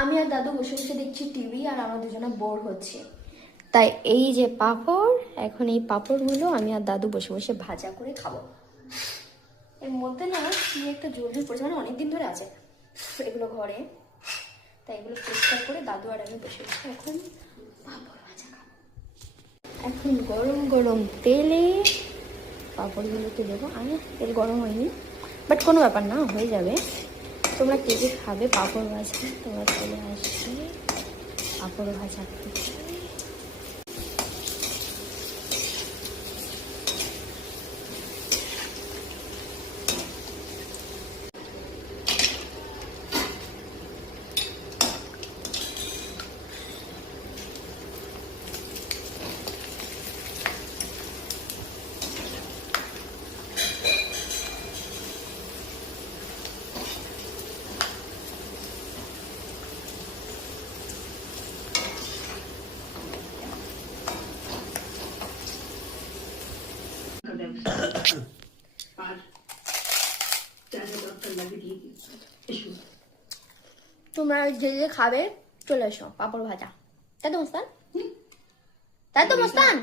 আমি আর দাদু বসে বসে দেখছি টিভি, আর আমরা দুজনে বোর হচ্ছে। তাই এই যে পাঁপড়, এখন এই পাঁপড়গুলো আমি আর দাদু বসে বসে ভাজা করে খাবো। এর মধ্যে না কি একটা জলদি পড়েছে, মানে অনেকদিন ধরে আছে এগুলো ঘরে, তাই এগুলো পরিষ্কার করে দাদু আর আমি বসে বসে এখন পাঁপড় ভাজা খাবো। এখন গরম গরম তেলে পাঁপড়গুলোকে দেবো। আর তেল গরম হয়নি, বাট কোনো ব্যাপার না, হয়ে যাবে। তোমরা কে কে খাবে পাঁপড় ভাজা, তোমরা চলে আসবে পাঁপড় ভাজা খেতে। তোমরা যে যে খাবে চলে এসো পাঁপড় ভাজা। তাই তো মুস্তান? তাই তো মুস্তান?